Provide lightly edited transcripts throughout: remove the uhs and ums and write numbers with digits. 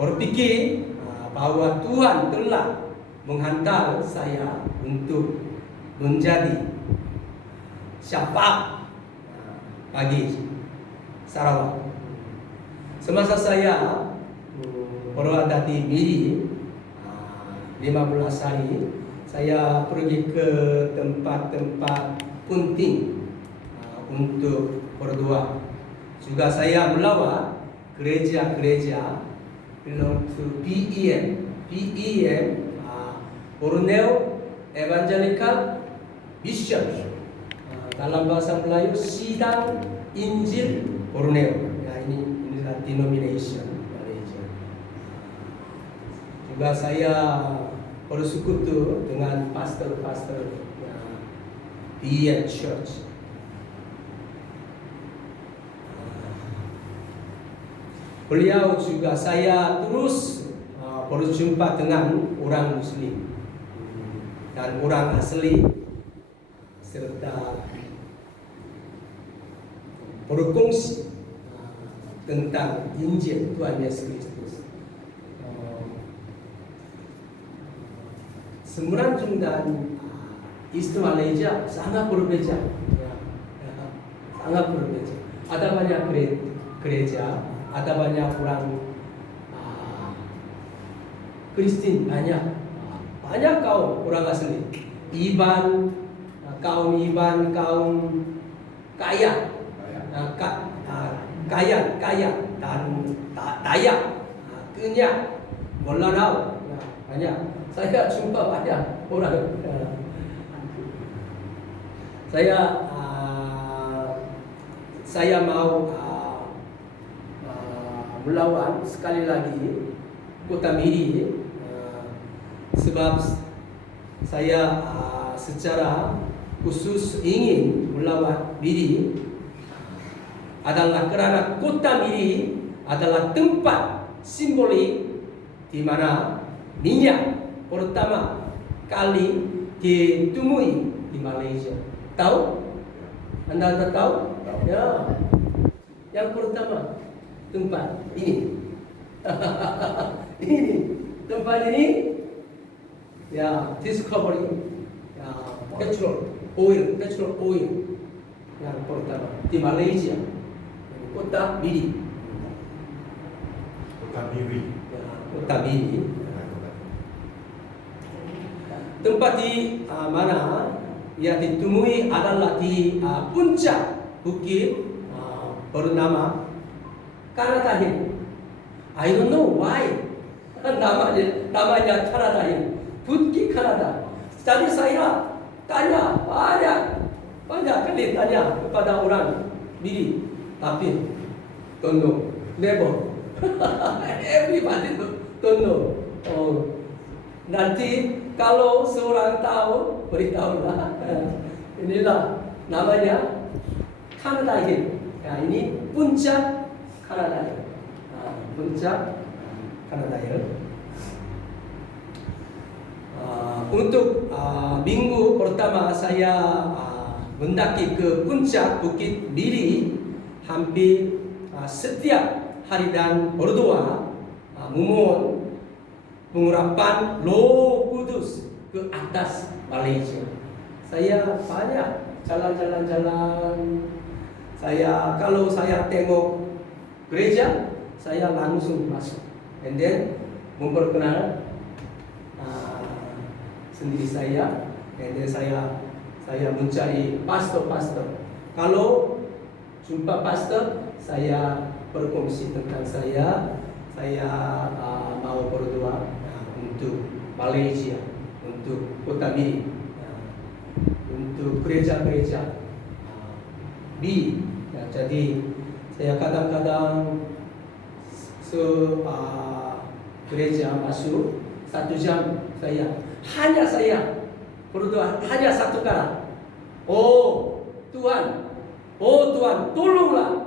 berpikir bahwa Tuhan telah menghantar saya untuk menjadi syafaat bagi Sarawak. Semasa saya berada di Miri 15 hari, saya pergi ke tempat-tempat penting untuk berdoa. Juga saya melawat gereja-gereja belong to BEM, Borneo Evangelical Mission, dalam bahasa Melayu Sidang Injil Borneo. Ya, inilah denomination Malaysia. Juga saya bersekutu dengan pastor-pastor BEM Church. Beliau juga saya terus berjumpa dengan orang Muslim dan orang asli, serta berkongsi tentang Injil Tuhan Yesus Kristus. Semenanjung dan East Malaysia sangat berbeda, sangat berbeda. Ada banyak gereja, ada banyak orang Kristen, banyak kaum orang asli, kaum Iban, kaum kaya, dan Dayak, Kenyat, Melanau, banyak. Saya jumpa banyak orang. Saya mau melawan sekali lagi Kota Miri, sebab saya secara khusus ingin melawan Miri adalah karena Kota Miri adalah tempat simbolik di mana minyak pertama kali ditemui di Malaysia. Tahu? Anda tahu? Ya. Yang pertama tempat ini. Ini tempat ini ya discovery petrol oil yang pertama di Malaysia, Kota Miri. Kota Miri. Tempat di mana ia ditemui adalah di puncak bukit bernama Canada Hill. I don't know why namanya Canada Hill, Bukit Canada. Jadi saya tanya banyak kali tanya kepada orang Miri, tapi don't know, never. Everybody don't know. Nanti kalau seorang tahu, beritahulah. Inilah namanya Canada Hill. Ya, ini puncak Canada Hill. Puncak Canada Hill. Untuk minggu pertama saya mendaki ke puncak Bukit Miri, hampir setiap hari dan berdoa memohon pengurapan Roh Kudus ke atas Malaysia. Saya banyak jalan-jalan. Kalau saya tengok gereja, saya langsung masuk, and then memperkenalkan sendiri saya, and then saya mencari pastor. Kalau jumpa pastor, saya berkongsi tentang saya mau berdoa untuk Malaysia, untuk Kota Miri, untuk gereja-gereja B. Jadi saya kadang-kadang gereja masuk 1 jam, hanya saya berdoa hanya 1 kali. Oh Tuhan, tolonglah,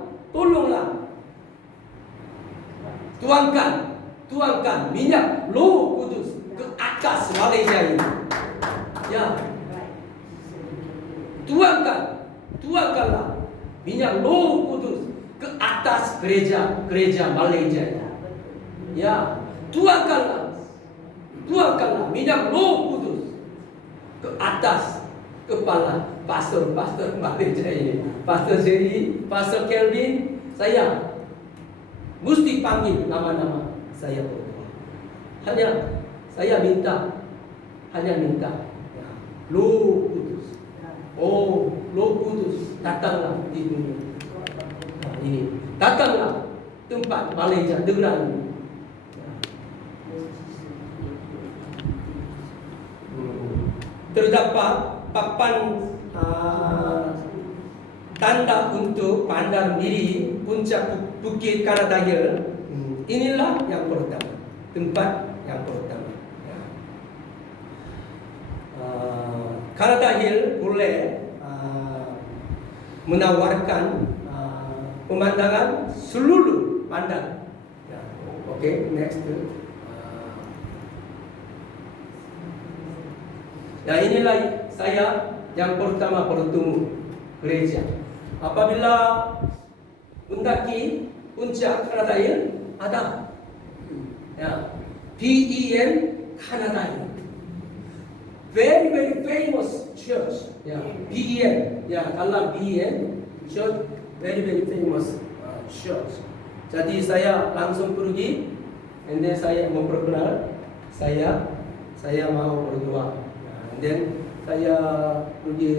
tuangkan minyak Roh Kudus ke atas Malaysia ini. Ya, tuangkanlah minyak Roh Kudus ke atas gereja Malaysia ini. Ya, tuangkanlah minyak Roh Kudus ke atas kepala pastor gereja ini, Pastor Jerry, Pastor Kelvin. Saya mesti panggil nama-nama saya berdoa. Saya minta ya, Roh Kudus. Oh, Roh Kudus, datanglah di dunia ini. Datanglah tempat Malaysia negara ini. Terdapat papan tanda untuk Bandar Miri, puncak Bukit Kanada Hill. Inilah yang pertama, tempat yang pertama. Kanada Hill boleh menawarkan pemandangan seluruh bandar. Oke, next. Ya, inilah saya yang pertama bertemu gereja. Apabila mendaki puncak Kanada Hill, ada ya, BEM Kanada Hill. Very famous church. Ya, BEM. Ya, dalam BEM church, very famous church. Jadi saya langsung pergi, and then saya memperkenal, saya mau berdoa. And then saya pergi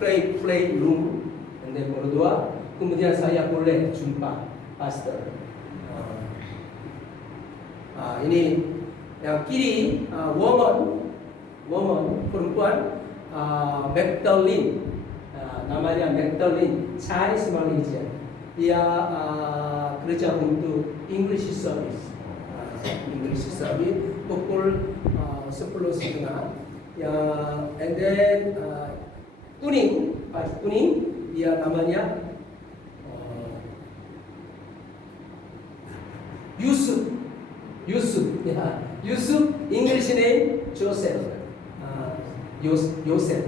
play room, and then berdoa. Kemudian saya boleh jumpa pastor. Ini yang kiri, woman perempuan, Magdalene, namanya Magdalene, Chinese Malaysia. Dia kerja untuk English service, pukul 10:30. Ya, and then kuning, dia namanya Yusuf, ya. Yusuf, English name Joseph. Yosef.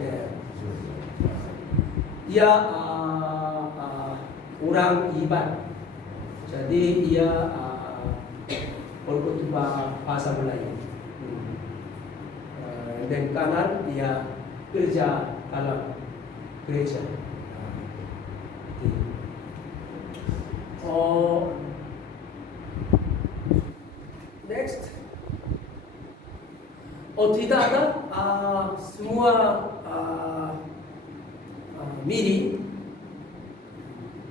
Yeah. Dia orang Iban, jadi dia berkhotbah bahasa Melayu. Dan kanan dia kerja dalam gereja. Next. Tidak ada semua miri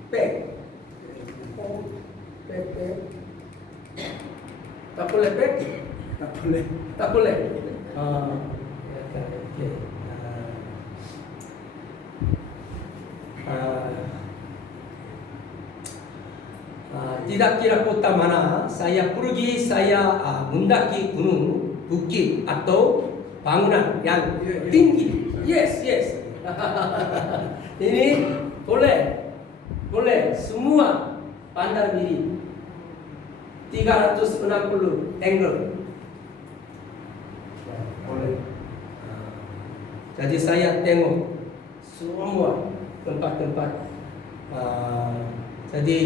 pack. Tak boleh pack? Tak boleh. Okay. Tidak kira kota mana saya pergi, saya mendaki gunung, bukit atau bangunan yang tinggi. Yes. Ini boleh semua Bandar Miri 360 angle. Boleh. Jadi saya tengok semua tempat-tempat. Jadi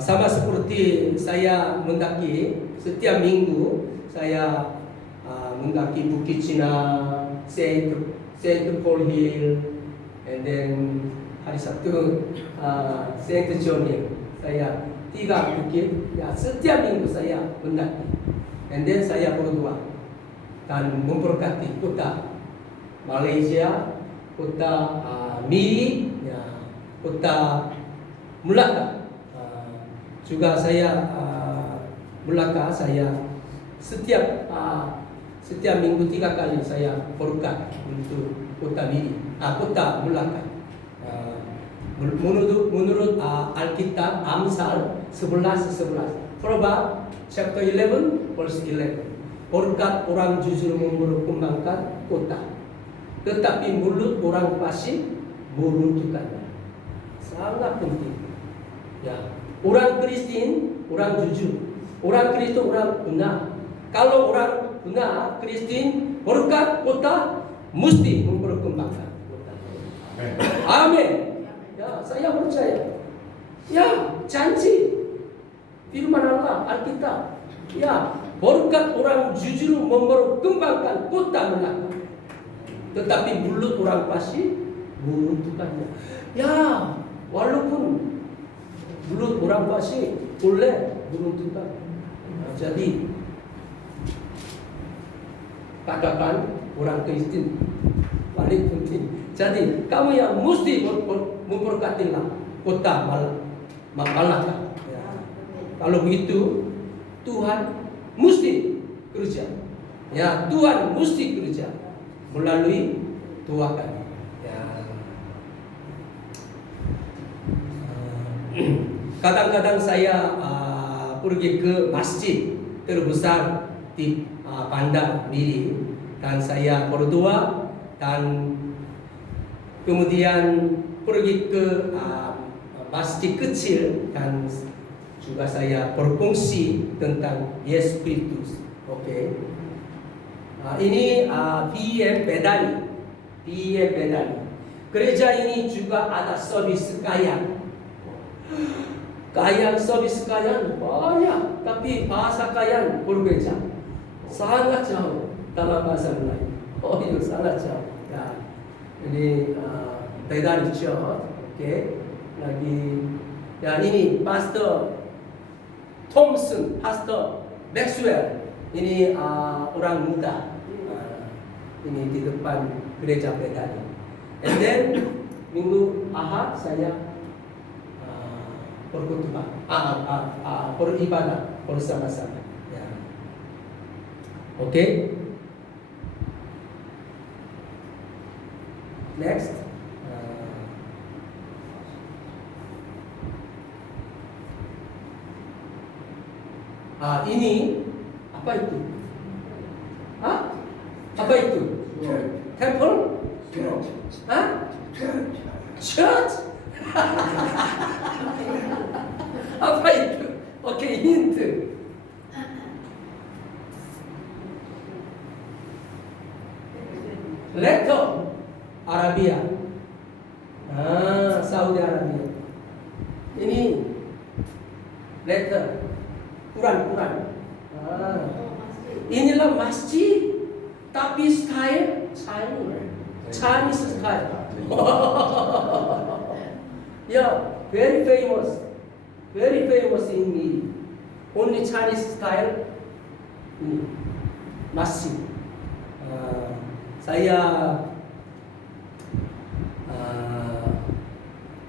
sama seperti saya mendaki setiap minggu, saya mendaki Bukit Cina, Saint Paul Hill, and then hari Sabtu Saint John Hill. Saya 3 bukit, ya setiap minggu saya mendaki, and then saya berdoa dan memberkati kota Malaysia, kota Miri, ya, kota Melaka. Juga saya Melaka, saya setiap minggu 3 kali saya berkat untuk kota Miri, kota Melaka. Menurut Alkitab Amsal 11:11, Proverbs chapter 11 verse 11, berkat orang jujur memperkembangkan kota, tetapi mulut orang fasik meruntuhkannya. Sangat penting. Ya, orang Kristen, orang jujur, orang Kristen, orang benar. Kalau orang benar, Kristen, berkat kota mesti memperkembangkan kota. Amin. Ya, saya percaya. Ya, janji. Firman Allah, Alkitab. Ya, berkat orang jujur memperkembangkan kota Melaka. Tetapi mulut orang fasik meruntuhkannya. Ya, walaupun mulut orang fasik boleh meruntuhkan. Jadi katakan orang Kristen paling penting. Jadi kamu yang mesti memperhatilah kota Malaka. Ya. Kalau begitu Tuhan mesti kerja. Ya, Tuhan mesti kerja melalui doakan. Ya. Kadang-kadang saya pergi ke masjid terbesar di Bandar Miri dan saya berdoa dan kemudian pergi ke masjid kecil dan juga saya berfungsi tentang Yesus Kristus. Oke. Ini PM Bedani. PM Bedani. Gereja ini juga ada servis kaya. Kaya servis kaya banyak, tapi bahasa kaya berbeda. Sangat jauh dalam bahasa lain. Oh, itu sangat jauh. Ya. Ini Bedani Church. Oke. Lagi ya ini Pastor Thompson, Pastor Maxwell, ini orang muda, ini di depan gereja Bedani. And then minggu Ahad saya berkhutbah, beribadah bersama-sama. Ya. Oke. Next. Ini apa itu? Apa itu? Temple? Church? Apa itu? Oke, hint. Letter Arabia. Saudi Arabia. Ini letter Quran. Inilah masjid, tapi style Chinese style. Yeah, very famous in me. Only Chinese style ini masjid. Saya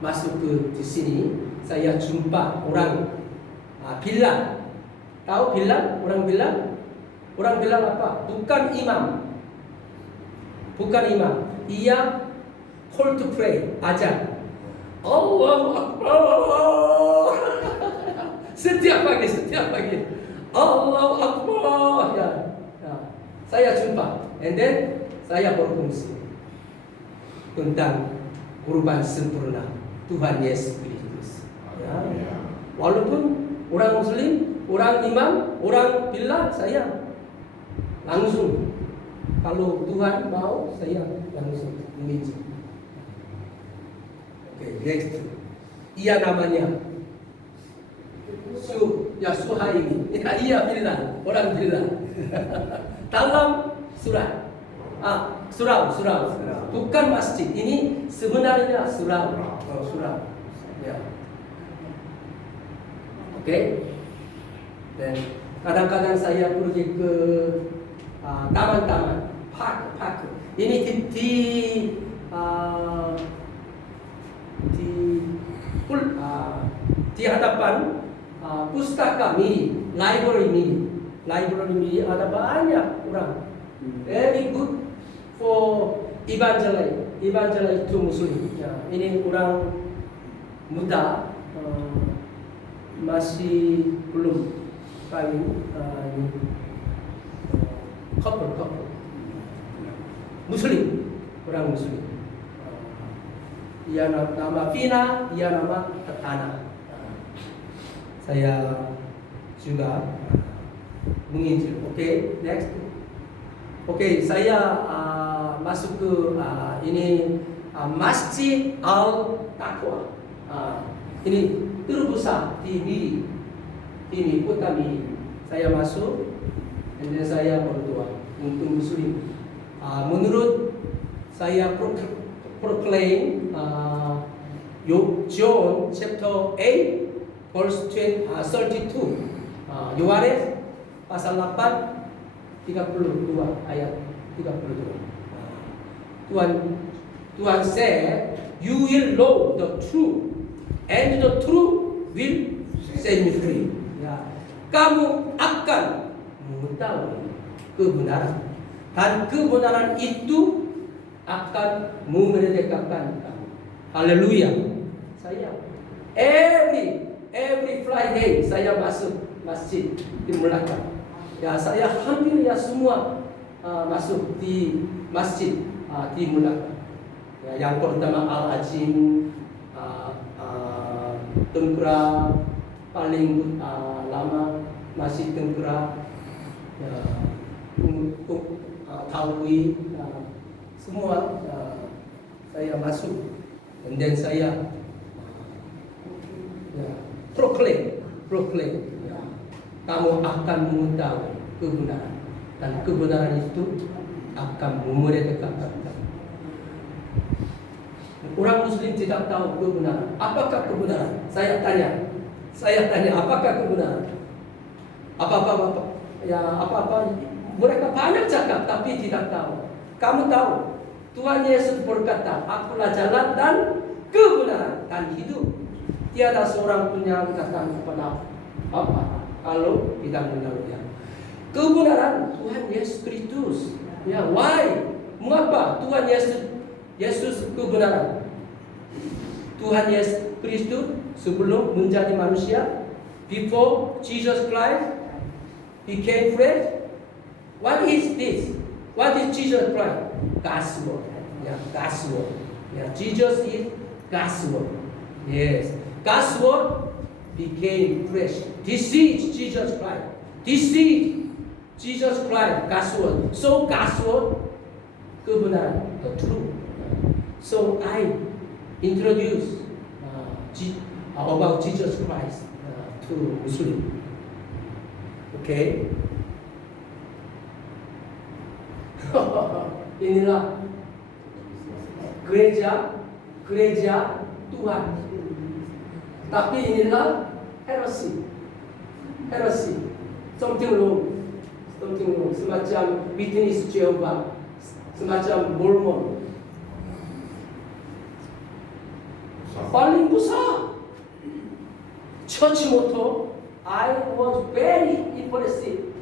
masuk ke di sini, saya jumpa orang bilang. Tahu bilang? Orang bilang? Orang bilang apa? Bukan imam. Ia call to pray, azan. Allahu Akbar. Setiap pagi. Allahu Akbar. Ya. Saya jumpa. And then saya berfungsi tentang kurban sempurna Tuhan Yesus Kristus. Ya. Walaupun orang Muslim, orang imam, orang bilang, saya langsung. Kalau Tuhan mau, saya langsung menginjil. Oke, next. Ia namanya Suhaimi. Ia bilang, orang bilang. Dalam surau. Bukan masjid. Ini sebenarnya surau. Ya. Oke. Dan kadang-kadang saya pergi ke taman-taman, park. Ini di hadapan pustaka mini, library mini ada banyak orang. Very good for evangelize to Muslim. Ya, ini orang muda masih belum kawin, couple Muslim, orang Muslim. Ia nama Vina, ia nama Tatana. Saya juga menginjil. Oke, next. Oke, saya masuk ke ini Masjid Al Taqwa. Ini terbesar di Miri. ini kota Miri. Saya masuk, dan saya berdoa untuk Muslim. Menurut saya proclaim John chapter 8 verse 32. Yohanes pasal 8 32 ayat 32. Tuhan said, you will know the truth, and the truth will set me free. Ya, kamu akan mengetahui kebenaran, dan kebenaran itu akan memerdekakan kamu. Haleluya. Saya every Friday saya masuk masjid di Melaka. Ya, saya hampir ya semua masuk di masjid di Melaka. Ya, yang pertama Al-Azim, Tengkura, paling lama masih Tengkura, ya, Taui, semua saya masuk, dan saya ya, proclaim, ya, kamu akan mengetahui kebenaran, dan kebenaran itu akan memerdekakan kamu. Orang Muslim tidak tahu kebenaran. Apakah kebenaran? Saya tanya, apakah kebenaran? Apa-apa, mereka banyak cakap tapi tidak tahu. Kamu tahu, Tuhan Yesus berkata, akulah jalan dan kebenaran dan hidup. Tiada seorang pun yang datang kepada Bapa kalau tidak mengenal Dia. Kebenaran Tuhan Yesus Kristus. Ya, why? Mengapa Tuhan Yesus kebenaran? Tuhan Yesus Kristus sebelum menjadi manusia, before Jesus Christ became flesh. What is this? What is Jesus Christ? God's word. Yeah, God's word. Yeah, Jesus is God's word. Yes, God's word became flesh. This is Jesus Christ. This is Jesus Christ, God's word. So God's word, kebenaran, the truth. So I introduce about Jesus Christ to Muslim. Okay. Inilah gereja Tuhan. Tapi inilah heresy. Something wrong. Semacam Witness Jehovah, semacam Mormon. paling besar. Church motto, I was very impressive.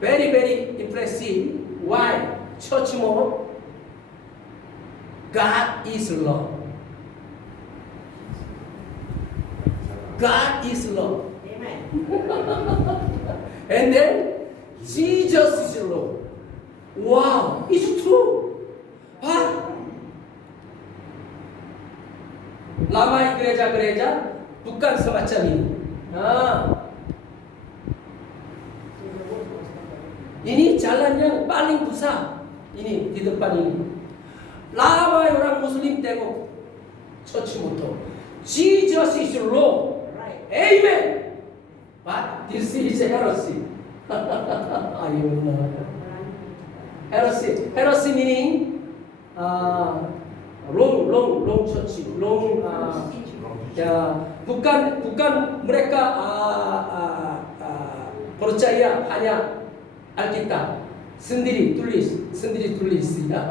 Very impressive. Why? Church motto, God is love. God is love. Amen. And then Jesus is love. Wow, it's true. Huh? Lama gereja-gereja bukan semacam ini. Ini jalan yang paling besar. Ini di depan ini. Lama orang Muslim tengok church motto, Jesus is Lord. Amen. But this is heresy. Heresy meaning long church, bukan mereka percaya hanya Alkitab sendiri tulis. Ya.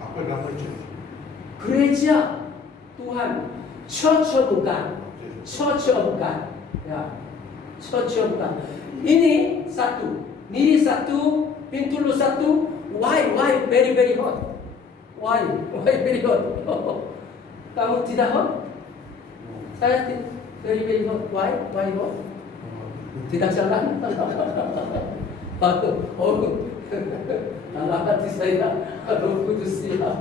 Apa nama itu? Gereja Tuhan, Church of God. Ya, Church of God. Ini satu, pintu satu. Why very hot? Why very hot? Kamu tidak hot? Saya very hot. Why hot? Tidak jalan. Dalam hati saya, Roh Kudus ya.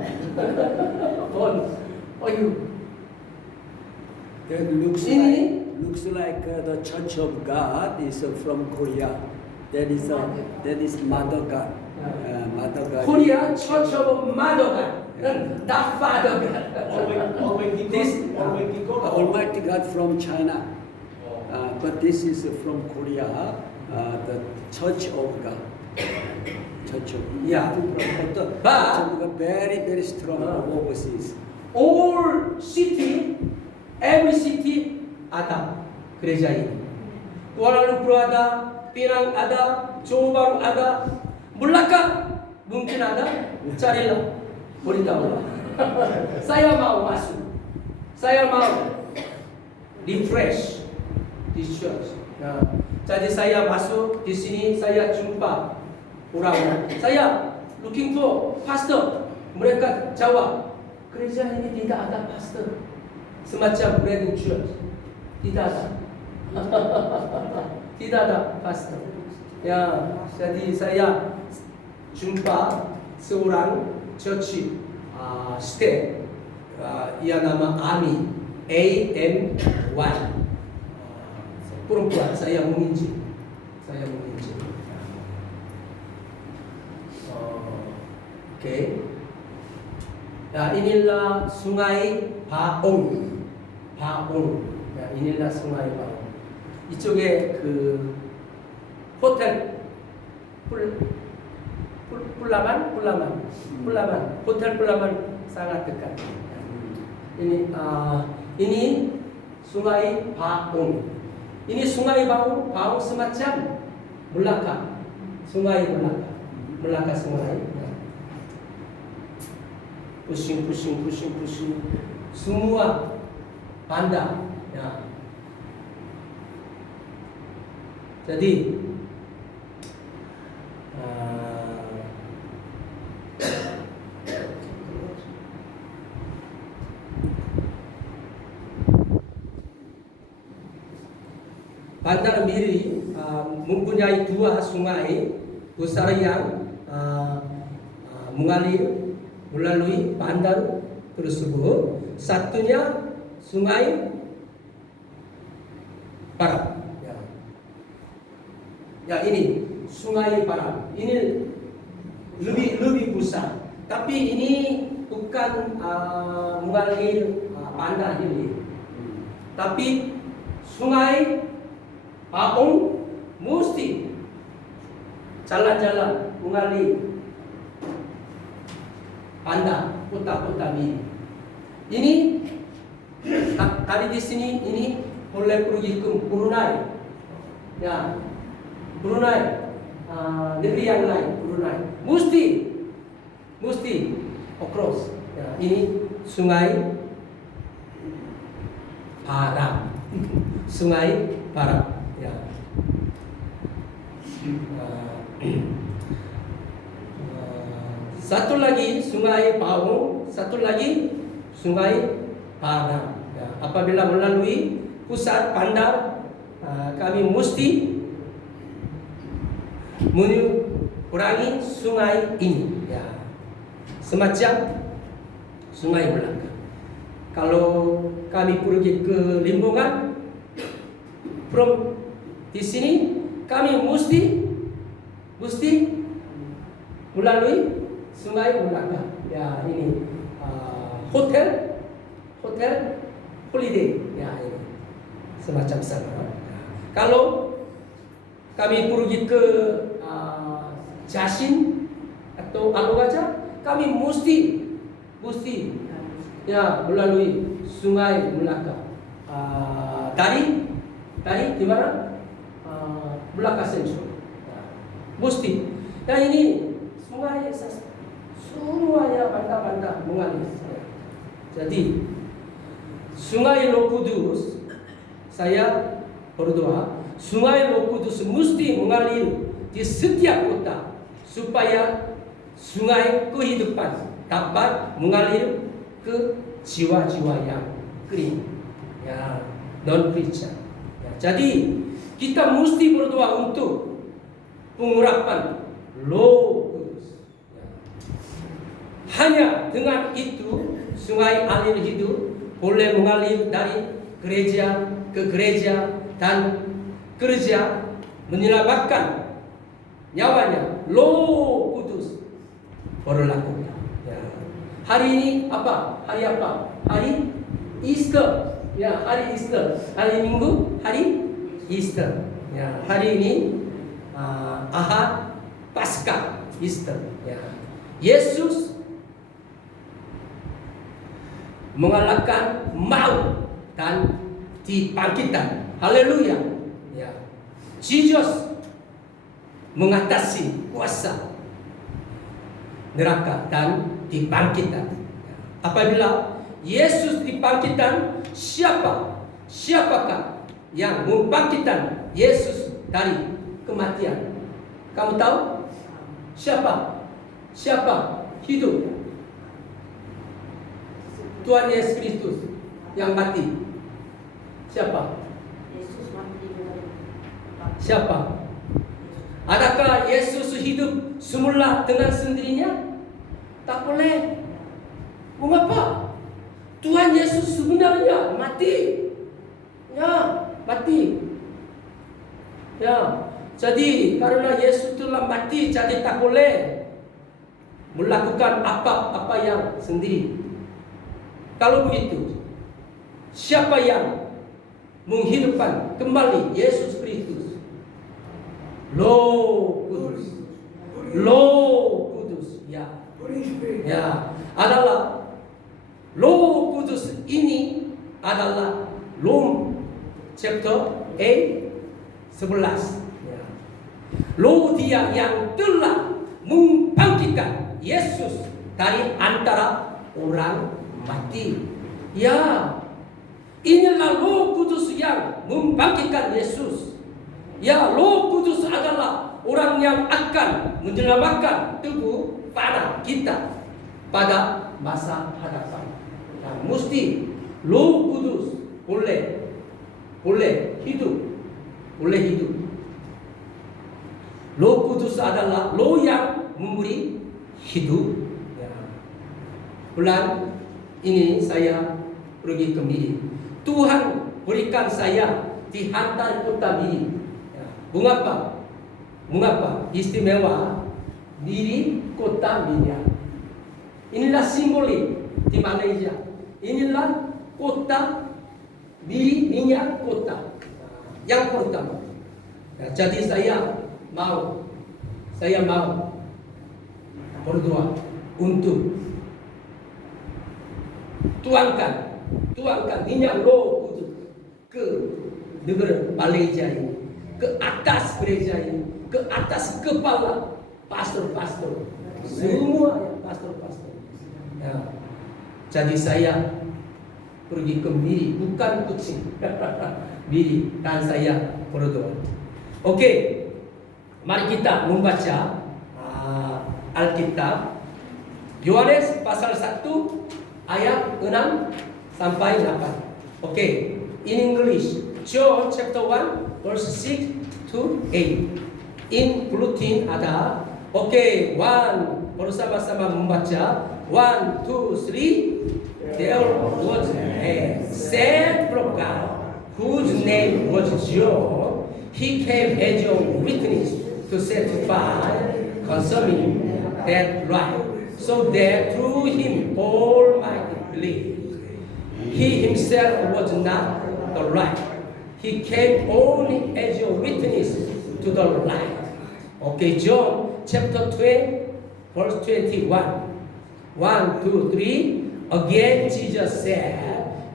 That looks like the Church of God is from Korea. That is Mother God. Mother God. Korea Church of Mother God. The Father God. Almighty God from China. But this is from Korea, the Church of God. Church of God. Yeah. But the But- Church of God very strong overseas. All city, every city ada gereja ini. Kuala Lumpur ada, Penang ada, Johor Bahru ada, Melaka mungkin ada. Carilah, beritahulah. Saya mau masuk. Saya mau refresh di church. Nah, jadi saya masuk di sini, saya jumpa orang. Saya looking for pastor. Mereka jawab, gereja ini tidak ada pastor. Semacam Brandon Church. Tidak ada. Tidak ada pastor. Ya, jadi saya jumpa seorang church stay. Ia nama Ami, AMY. Perempuan, saya menginjil. Oke. Ya, inilah Sungai Baong. Ya, inilah Sungai Baong. 이쪽에 그 호텔 뿔라만 호텔 뿔라만 sangat dekat. Ini Sungai Baong. Ini Sungai Baong semacam Melaka. Sungai Melaka sungai. Pusing semua panda. Ya. Jadi Bandar Miri mempunyai dua sungai besar yang mengalir melalui bandar tersebut. Satunya Sungai Barat. Ya, ini Sungai Barat. Ini lebih besar. Tapi ini bukan mengalir bandar ini. Tapi Sungai Baong mesti jalan-jalan mengalir bandar kota-kota ini tadi di sini ini boleh pergi ke Brunei. Ya, Brunei, negeri yang lain Brunei. Mesti across. Ya, ini Sungai Barat. Sungai Barat. Ya. Satu lagi Sungai Baong, satu lagi Sungai Barat. Ya, apabila melalui pusat bandar, kami mesti menyeberangi sungai ini. Ya, semacam Sungai Melaka. Kalau kami pergi ke Limbongan, from di sini kami mesti melalui Sungai Melaka. Ya, ini hotel holiday. Ya, ini semacam sana. Kalau kami pergi ke Jasin atau Alogaja, kami mesti ya melalui Sungai Melaka. Dari di mana? Melaka Central. Mesti. Dan ini sungai semuanya banda-banda mengalir. Jadi Sungai Lokudus, saya berdoa Sungai Lokudus mesti mengalir di setiap kota supaya sungai kehidupan dapat mengalir ke jiwa-jiwa yang kering, ya, non-Kristen. Ya, jadi kita mesti berdoa untuk pengurapan Lokudus. Ya. Hanya dengan itu sungai alir hidup boleh mengalir dari gereja ke gereja dan kerja menyelamatkan nyawanya. Lokudus berlaku. Ya. Hari ini apa? Hari apa? Hari Easter. Ya, hari Easter. Hari Minggu, hari Easter. Ya, hari ini Ahad Paskah Easter. Ya. Yesus mengalahkan maut dan dibangkitkan. Haleluya. Ya. Jesus mengatasi kuasa neraka dan dibangkitkan. Apabila Yesus dibangkitkan, siapakah yang membangkitkan Yesus dari kematian? Kamu tahu? Siapa? Siapa hidup? Tuhan Yesus Kristus yang mati. Siapa? Yesus mati. Siapa? Adakah Yesus hidup semula dengan sendirinya? Tak boleh. Mengapa? Tuhan Yesus sebenarnya mati. Ya, mati. Ya, jadi karena Yesus telah mati, jadi tak boleh melakukan apa-apa yang sendiri. Kalau begitu, siapa yang menghidupkan kembali Yesus Kristus? Roh Kudus, ya, adalah Roh Kudus ini adalah Rom chapter 8 11. Ya. Roh Dia yang telah membangkitkan Yesus dari antara orang mati. Ya, inilah Roh Kudus yang membangkitkan Yesus. Ya, Roh Kudus adalah orang yang akan menyelamatkan tubuh fana kita pada masa hadapan. Nah, mesti Roh Kudus boleh hidup. Roh Kudus adalah Roh yang memberi hidup. Ya. Bulan ini saya pergi ke Miri. Tuhan berikan saya dihantar kota Miri. Mengapa istimewa Miri, kota minyak? Inilah simbolik di Malaysia. Inilah kota Miri, minyak kota yang pertama. Ya, jadi saya mau berdoa untuk tuangkan minyak Roh Kudus ke negara Malaysia ini, ke atas gereja ini, ke atas kepala pastor-pastor, semua pastor-pastor. Ya. Jadi saya pergi ke Miri, bukan kucing, Miri, dan saya berdoa. Oke, mari kita membaca Alkitab. Yohanes pasal 1 ayat 6 sampai 8. Oke, in English, John chapter 1 verse 6 to 8. In bulletin ada. Oke, bersama-sama membaca. 1, 2, 3. There was a sent from God, whose name was John. He came as a witness to testify concerning that light, so that through him all might believe. He himself was not the light. He came only as a witness to the light. Okay, John chapter 12, verse 21. 1, 2, 3. Again Jesus said,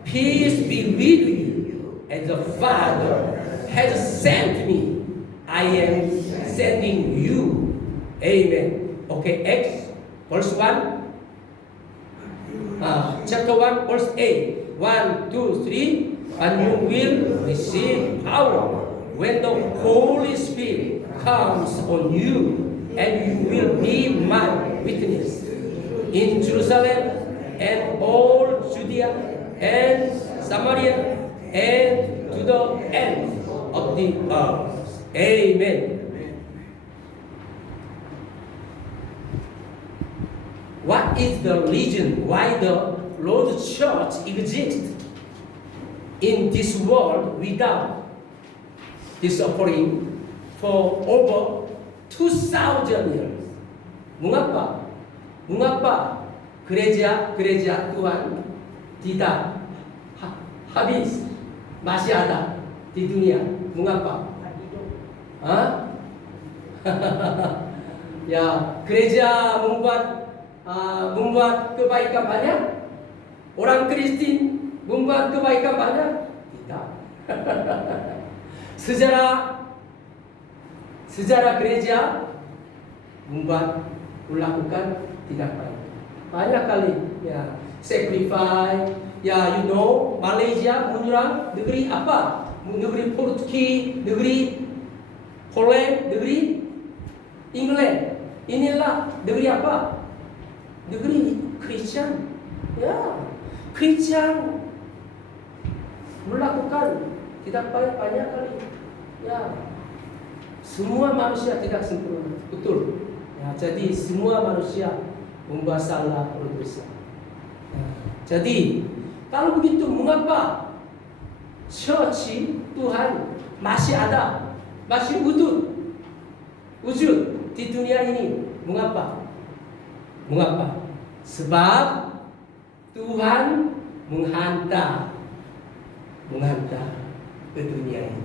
peace be with you, as the Father has sent me, I am sending you. Amen. Okay, Acts verse 1. Chapter 1, verse 8. 1, 2, 3. And you will receive power when the Holy Spirit comes on you, and you will be my witness in Jerusalem and all Judea and Samaria and to the end of the earth. Amen. What is the reason why the Lord's Church exists in this world without this offering for over 2,000 years? Mengapa gereja Tuhan tidak habis, masih ada di dunia. Mengapa? Hah? Ya, gereja membuat kebaikan banyak. Orang Kristen membuat kebaikan banyak. Tidak. Sejarah gereja melakukan tidak baik. Banyak kali ya, sacrifice, ya you know, Malaysia menyerang negeri apa? Negeri Turki, negeri Holland, negeri England. Inilah negeri apa? Negeri Kristen. Ya, Kristen melakukan tidak baik banyak kali. Ya, semua manusia tidak sempurna, betul. Ya, jadi semua manusia membuat salah berdosa. Ya, jadi kalau begitu, mengapa church Tuhan masih ada, masih wujud di dunia ini? Mengapa? Sebab Tuhan menghantar ke dunia ini.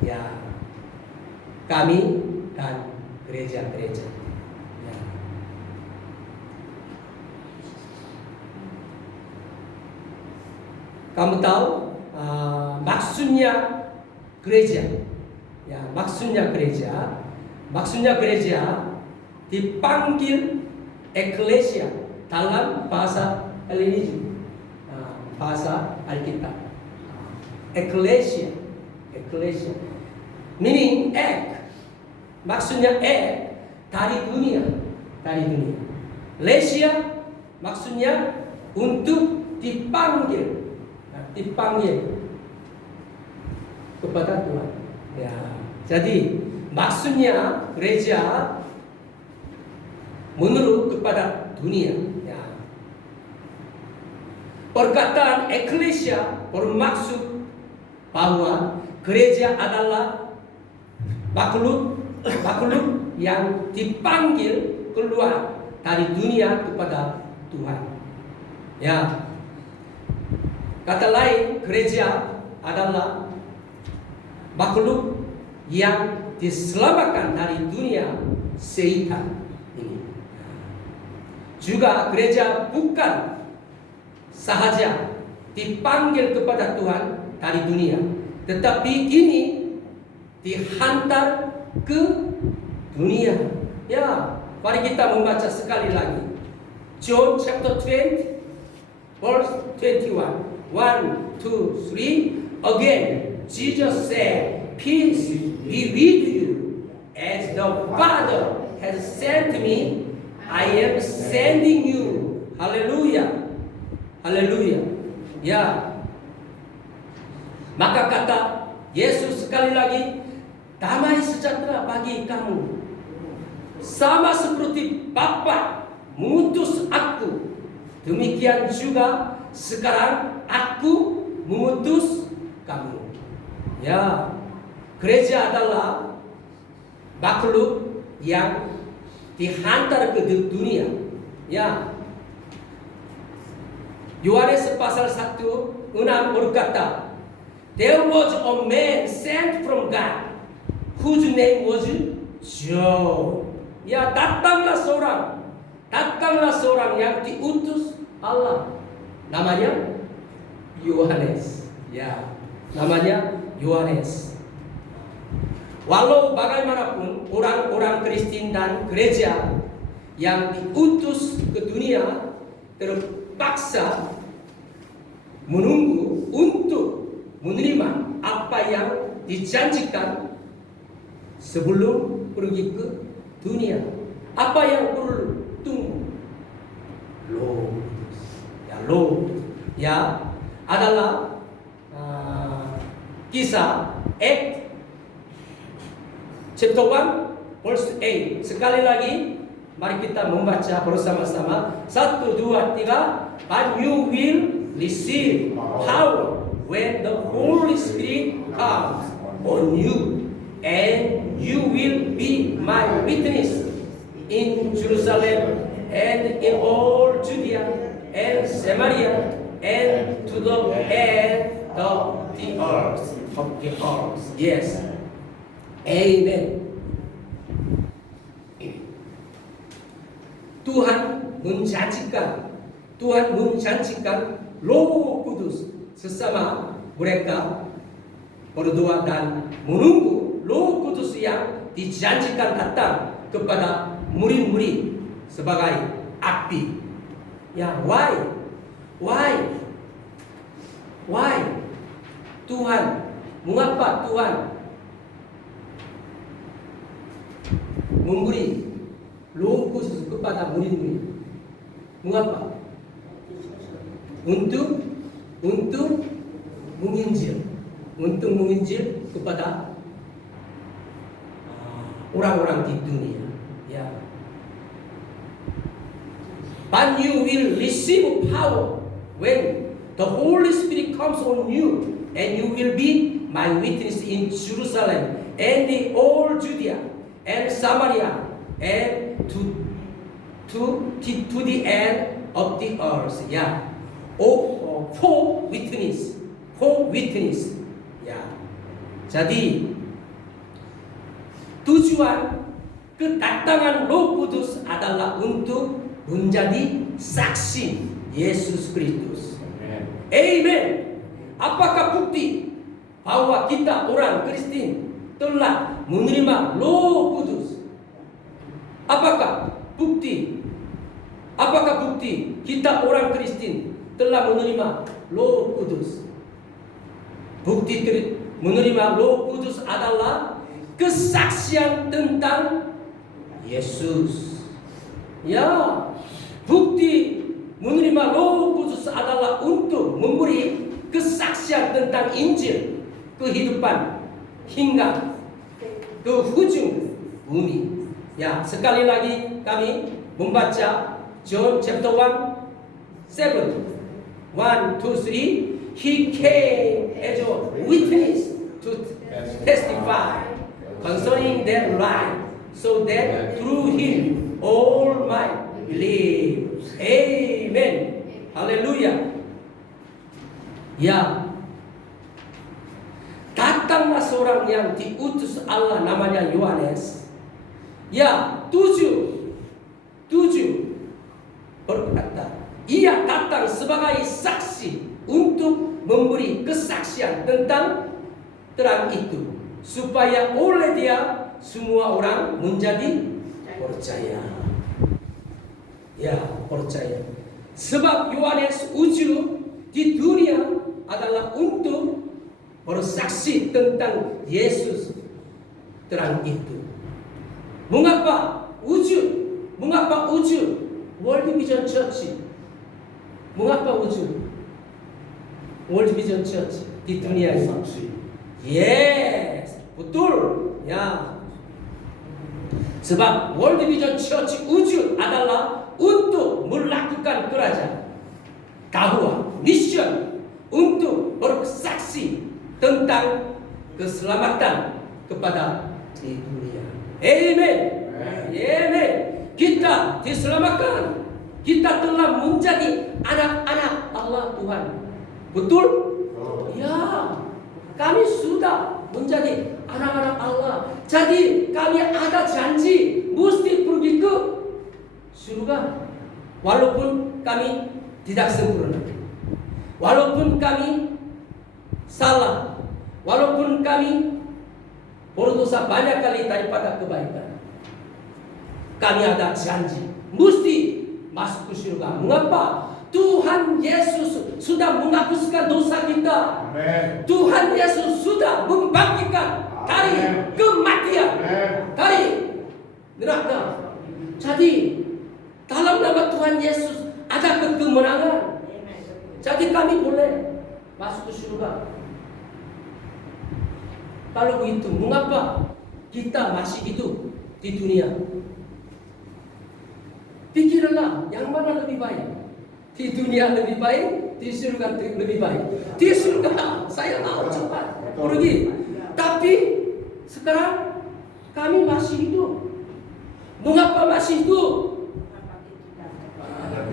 Ya, kami dan gereja-gereja. Ya. Kamu tahu maksudnya gereja? Ya, maksudnya gereja dipanggil eklesia dalam bahasa Helenistik, bahasa Alkitab. Eklesia, meaning egg. Maksudnya egg dari dunia. Lesia maksudnya untuk dipanggil kepada Tuhan. Ya, jadi maksudnya gereja menurut kepada dunia. Ya. Perkataan eklesia bermaksud bahwa gereja adalah makhluk yang dipanggil keluar dari dunia kepada Tuhan. Ya. Kata lain, gereja adalah makhluk yang diselamatkan dari dunia setan ini. Juga gereja bukan sahaja dipanggil kepada Tuhan dari dunia, tetapi ini dihantar ke dunia. Ya, mari kita membaca sekali lagi. John chapter 20 verse 21. 1, 2, 3. Again, Jesus said, "Peace be with you. As the Father has sent me, I am sending you." Haleluya. Haleluya. Ya. Maka kata Yesus sekali lagi, damai sejahtera bagi kamu. Sama seperti Bapa mengutus aku, demikian juga sekarang aku mengutus kamu. Ya, gereja adalah makhluk yang dihantar ke dunia. Ya. Yohanes pasal 1:6 berkata, "There was a man sent from God, whose name was John." Ya, datanglah seorang yang diutus Allah. Namanya Yohanes. Ya, namanya Yohanes. Walau bagaimanapun orang-orang Kristen dan gereja yang diutus ke dunia terpaksa menunggu untuk menerima apa yang dijanjikan sebelum pergi ke dunia. Apa yang perlu tunggu? Ya, adalah kisah Acts chapter 1 verse 8. Sekali lagi mari kita membaca bersama-sama. 1, 2, 3. But you will receive power when the Holy Spirit comes on you, and you will be my witness in Jerusalem and in all Judea Judea and Samaria and to the end of the earth. Yes. Amen. Tuhan menjanjikan Roh Kudus sesama mereka berdoa dan menunggu Roh Kudus yang dijanjikan datang kepada murid-murid sebagai api. Ya, why? Tuhan, mengapa Tuhan memberi Roh Kudus kepada murid-murid? Mengapa? Untuk menginjil kepada orang-orang di dunia. Ya. But you will receive power when the Holy Spirit comes on you, and you will be my witness in Jerusalem and in all Judea and Samaria and to the end of the earth. Ya. For witness. Ya. Jadi tujuan kedatangan Roh Kudus adalah untuk menjadi saksi Yesus Kristus. Amen. Apakah bukti bahwa kita orang Kristen telah menerima Roh Kudus? Apakah bukti kita orang Kristen telah menerima Roh Kudus? Bukti menerima Roh Kudus adalah kesaksian tentang Yesus. Ya, bukti menerima Roh Kudus adalah untuk memberi kesaksian tentang Injil kehidupan hingga ke ujung bumi. Ya, sekali lagi kami membaca John chapter 1:7. 1, 2, 3. He came as a witness to testify concerning their life, so that through him all might believe. Amen. Haleluya. Ya, datanglah seorang yang diutus Allah, namanya Yohanes. Ya, tujuh berkata, ia datang sebagai saksi untuk memberi kesaksian tentang terang itu, supaya oleh dia semua orang menjadi percaya. Ya, percaya. Sebab Yohanes uji di dunia adalah untuk bersaksi tentang Yesus terang itu. Mengapa wujud World Vision Church? Mengapa wujud World Vision Church di dunia ini? Yes, betul. Ya. Sebab World Vision Church wujud adalah untuk melakukan kerajaan, dakwah, mission, untuk bersaksi tentang keselamatan kepada di dunia. Amen. Amen. Kita diselamatkan. Kita telah menjadi anak-anak Allah Tuhan. Betul? Ya. Kami sudah menjadi anak-anak Allah. Jadi kami ada janji mesti pergi ke surga. Walaupun kami tidak sempurna, walaupun kami salah, walaupun kami berdosa banyak kali daripada kebaikan, kami ada janji mesti masuk ke surga. Mengapa? Tuhan Yesus sudah menghapuskan dosa kita. Amen. Tuhan Yesus sudah membangkitkan dari kematian, dari neraka. Jadi dalam nama Tuhan Yesus ada kemenangan. Jadi kami boleh masuk ke surga. Kalau begitu, mengapa kita masih hidup di dunia? Pikirlah yang mana lebih baik. Di dunia lebih baik, di surga lebih baik. Di surga saya mau cepat pergi. Tapi sekarang kami masih hidup. Mengapa masih hidup?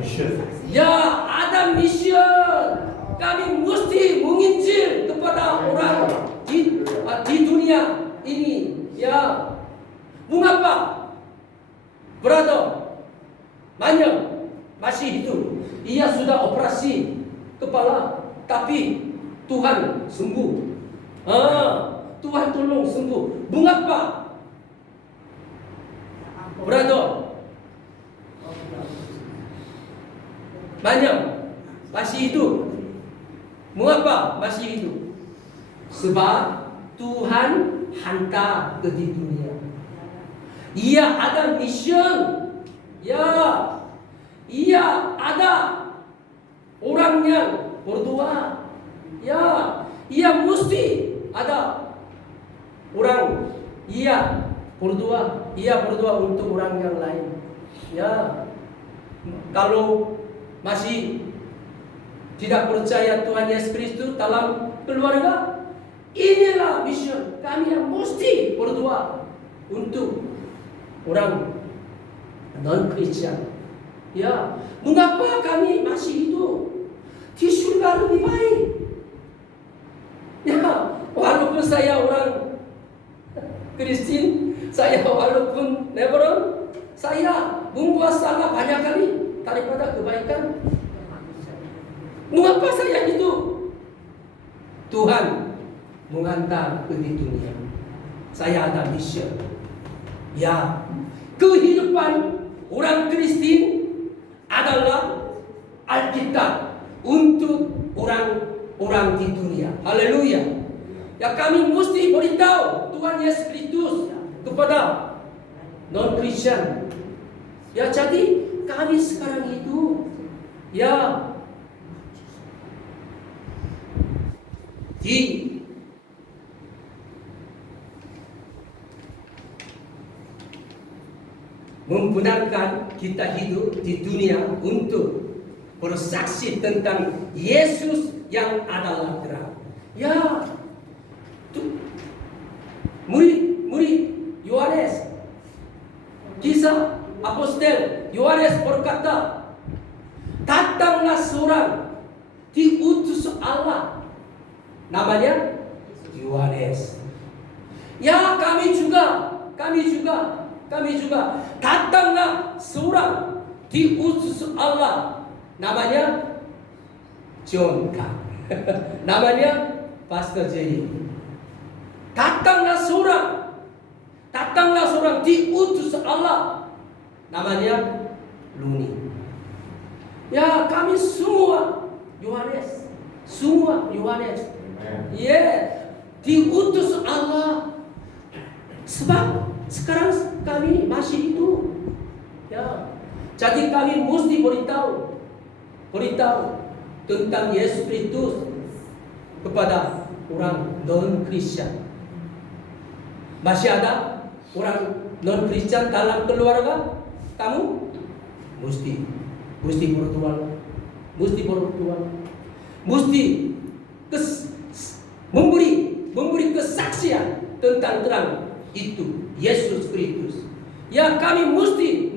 mission. Ya, ada mission. Kami mesti menginjil kepada orang di dunia ini. Ya, mengapa? Brother, banyak masih hidup. Ia sudah operasi kepala, tapi Tuhan sembuh. Tuhan tolong sembuh. Mengapa? Brother, banyak masih hidup. Mengapa masih hidup? Sebab Tuhan hantar ke di dunia. Ia ada mission. Ya, ia ada orang yang berdoa. Ya, ia mesti ada orang. Ia berdoa. Ia berdoa untuk orang yang lain. Ya, kalau masih tidak percaya Tuhan Yesus Kristus dalam keluarga, inilah mission kami yang mesti berdoa untuk orang non-Kristen. Ya, mengapa kami masih hidup? Di surga lebih baik. Ya, walaupun saya orang Kristen, saya walaupun Lebron, saya membuat salah banyak kali daripada kebaikan. Mengapa saya hidup? Tuhan menghantar ke di dunia. Saya ada mission. Ya, kehidupan orang Kristen adalah Alkitab untuk orang-orang di dunia. Haleluya. Ya, kami mesti beritahu Tuhan Yesus Kristus kepada non-Kristen. Ya, jadi kami sekarang itu ya membenarkan kita hidup di dunia untuk bersaksi tentang Yesus yang adalah terang. Ya, murid Yohanes, kisah Apostel Yohanes berkata, datanglah seorang diutus Allah, namanya Yohanes. Ya, kami juga datanglah seorang diutus Allah, namanya John K. namanya Pastor J. Datanglah seorang diutus Allah, namanya Luni. Ya, kami semua Yohanes. Ya, diutus Allah. Sebab sekarang kami masih hidup. Ya, jadi kami mesti beritahu tentang Yesus Kristus kepada orang non-Kristen. Masih ada orang non-Kristen dalam keluarga kamu? Mesti berdoa. Mesti memberi kesaksian tentang terang itu Yesus Kristus. Ya, kami mesti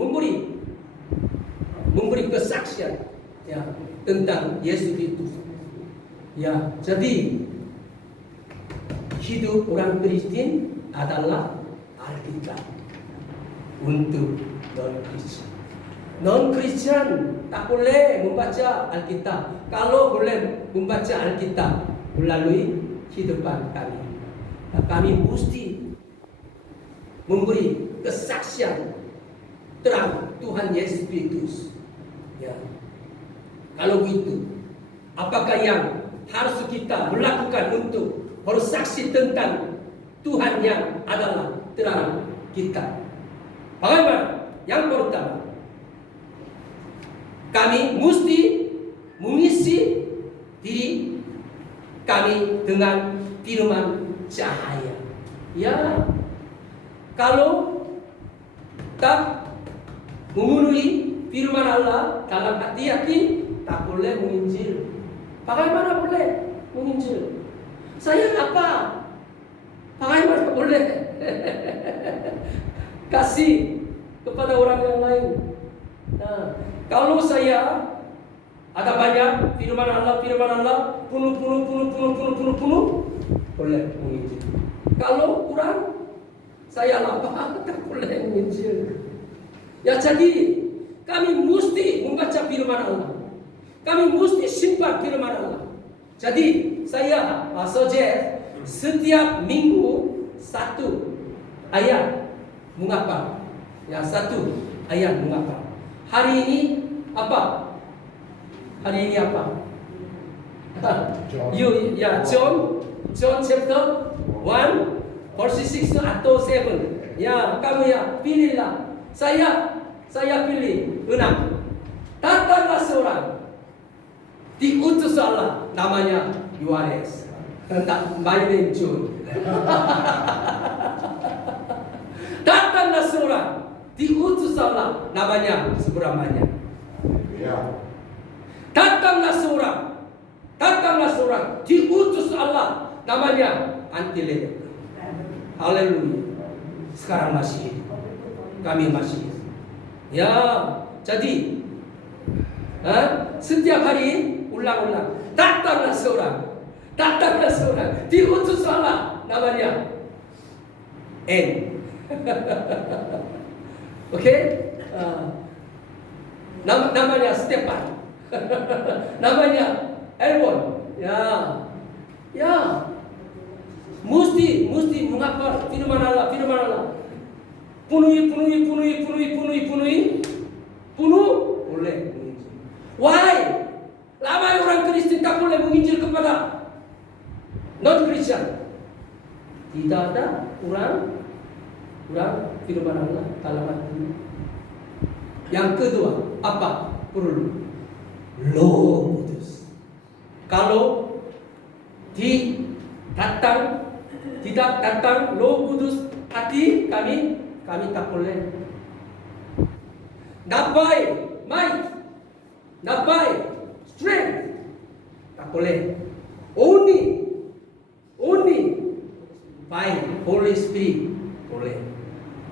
memberi kesaksian ya tentang Yesus Kristus. Ya, jadi hidup orang Kristen adalah Alkitab untuk non-Kristen. Non-Kristen tak boleh membaca Alkitab. Kalau boleh membaca Alkitab melalui kehidupan kami. Nah, kami mesti memberi kesaksian terang Tuhan Yesus Kristus. Ya. Kalau begitu, apakah yang harus kita melakukan untuk bersaksi tentang Tuhan yang adalah terang kita? Bagaimana? Yang pertama, kami mesti mengisi diri kami dengan firman cahaya. Ya, kalau tak memenuhi firman Allah dalam hati-hati, tak boleh menginjil. Bagaimana boleh menginjil? Saya apa? Bagaimana boleh kasih kepada orang yang lain? Nah, Kalau saya ada banyak firman Allah, penuh, boleh menginjil. Kalau kurang, saya lapar, tak boleh menginjil. Ya jadi, kami mesti membaca firman Allah. Kami mesti simpan firman Allah. Jadi, saya suggest setiap minggu satu ayat mengapa? Ya, satu ayat mengapa? Hari ini apa? Hari ini apa? John chapter 1 verse 6 atau 7. Ya, kamu ya pilihlah. Saya pilih 6. Datanglah seorang diutus Allah, namanya Yohanes. My name John. Datanglah seorang diutus Allah, namanya Subramanya. Ya. Datanglah seorang diutus Allah, namanya Antilet. Haleluya. Sekarang masih hidup. Kami masih hidup. Ya, jadi setiap hari ulang-ulang. Datanglah seorang diutus Allah, namanya N. Oke? Namanya Stefan. Namanya Elbon. Ya. Mesti menghafal firman Allah. Penuhi. Penuh boleh menginjil. Why? Ramai orang Kristen tak boleh menginjil kepada non-Christian. Tidak ada kurang firman Allah dalam hati. Yang kedua, apa? Perlu Roh Kudus. Kalau tidak datang Roh Kudus hati kami tak boleh. Nabai might, nabai strength, tak boleh. Only by Holy Spirit boleh.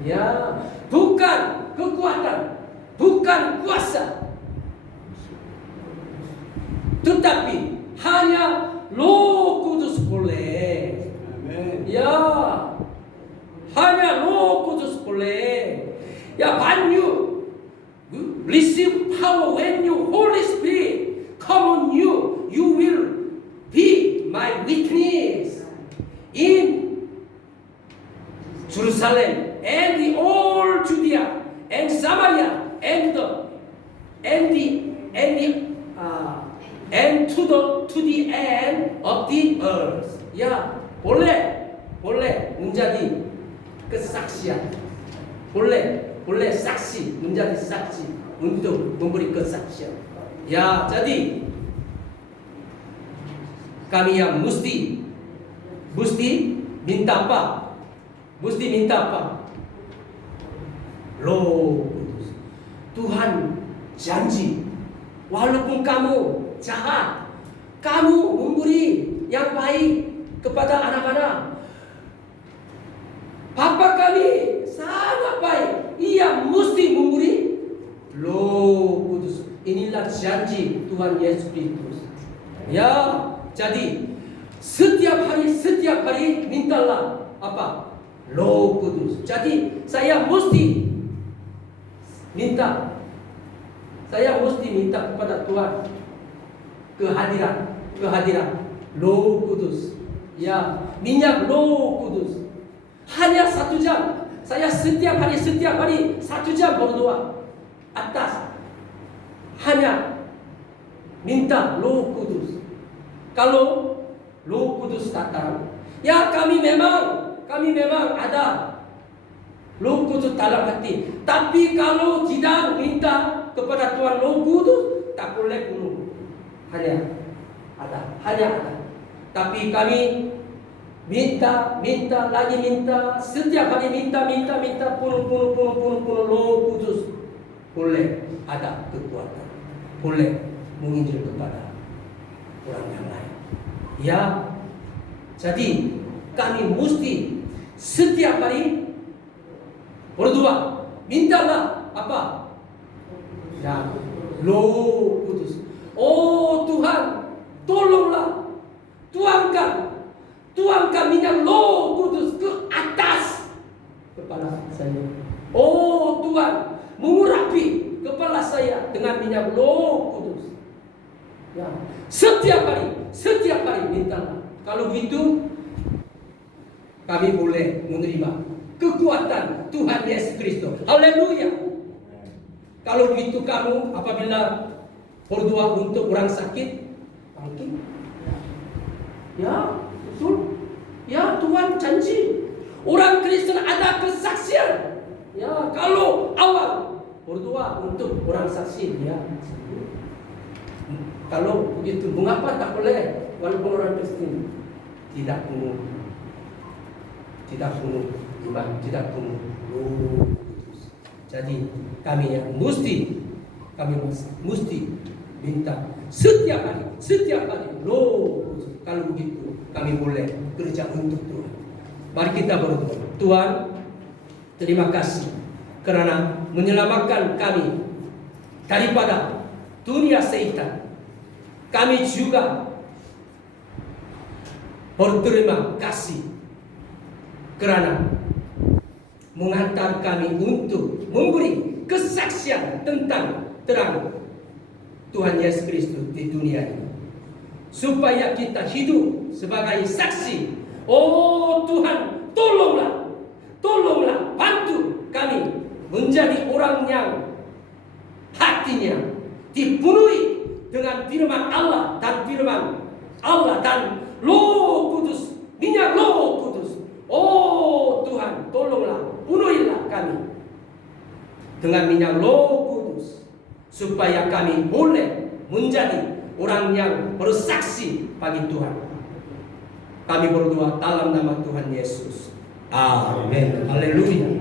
Ya, bukan kekuatan, bukan kuasa, tetapi hanya Roh Kudus boleh. Amen. Ya, hanya Roh Kudus boleh. Ya, when you receive power, when you Holy Spirit come on you, you will be my witness in Jerusalem and the all Judea and Samaria and to the end of the earth. Ya, boleh menjadi kesaksian. Boleh saksi, menjadi saksi untuk memberi kesaksian. Ya, jadi kami yang mesti minta apa? Roh Kudus. Tuhan janji, walaupun kamu jahat, kamu memberi yang baik kepada anak-anak. Bapa kami sangat baik. Ia mesti memberi Roh Kudus. Inilah janji Tuhan Yesus Kristus. Ya, jadi setiap hari mintalah apa? Roh Kudus. Jadi saya mesti minta kepada Tuhan kehadiran Roh Kudus. Ya, minyak Roh Kudus. Hanya 1 jam. Saya setiap hari 1 jam berdoa. Atas hanya minta Roh Kudus. Kalau Roh Kudus datang, ya kami memang ada Roh Kudus dalam hati. Tapi kalau tidak minta kepada Tuhan Roh Kudus, tak boleh penuh. Hanya ada. Tapi kami minta, setiap hari minta, penuh Roh Kudus. Boleh ada kekuatan, boleh menginjil kepada orang yang lain. Ya, jadi kami mesti setiap hari berdoa, mintalah apa? Ya, Roh Kudus. Oh Tuhan, tolonglah tuangkan minyak Roh Kudus ke atas kepala saya. Oh Tuhan, mengurapi kepala saya dengan minyak Roh Kudus. Ya, setiap hari minta. Kalau begitu kami boleh menerima kekuatan Tuhan Yesus Kristus. Haleluya. Kalau begitu kamu apabila berdoa untuk orang sakit, bangkit. Ya, betul. Ya, Tuhan janji. Orang Kristen ada kesaksian. Ya, kalau awal berdoa untuk orang sakit, ya. Kalau begitu, mengapa tak boleh? Walaupun orang Kristen tidak penuh iman, tidak penuh Roh Kudus. Jadi kami yang mesti minta setiap hari Roh Kudus. Kalau begitu kami boleh kerja untuk Tuhan. Mari kita berdoa. Tuhan, terima kasih kerana menyelamatkan kami daripada dunia setan. Kami juga berterima kasih kerana menghantar kami untuk memberi kesaksian tentang terang Tuhan Yesus Kristus di dunia ini, supaya kita hidup sebagai saksi. Oh Tuhan, tolonglah bantu kami menjadi orang yang hatinya dipenuhi dengan firman Allah dan Roh Kudus, minyak Roh Kudus. Oh Tuhan, tolonglah, penuhilah kami dengan minyak Roh Kudus, supaya kami boleh menjadi orang yang bersaksi bagi Tuhan. Kami berdoa dalam nama Tuhan Yesus. Amin. Haleluya.